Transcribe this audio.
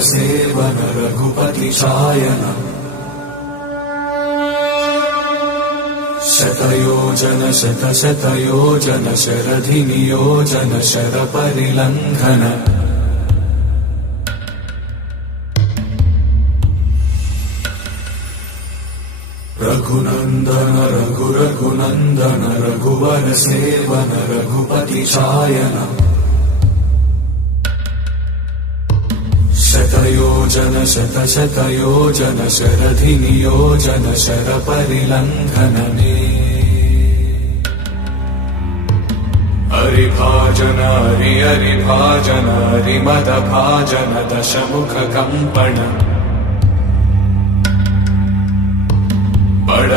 सेवन रघुपति शायन शतयोजन शतशतयोजन शरधि नियोजन शरपरिलङ्घन रघुनन्दन रघुनन्दन रघुवर सेवन रघुपति शायन शतयोजन शतशतयोजन शरधि नियोजन शरपरिलङ्घन मे हरिभाजन हरिभाजन हरिमदभाजन दशमुख कम्पण बड़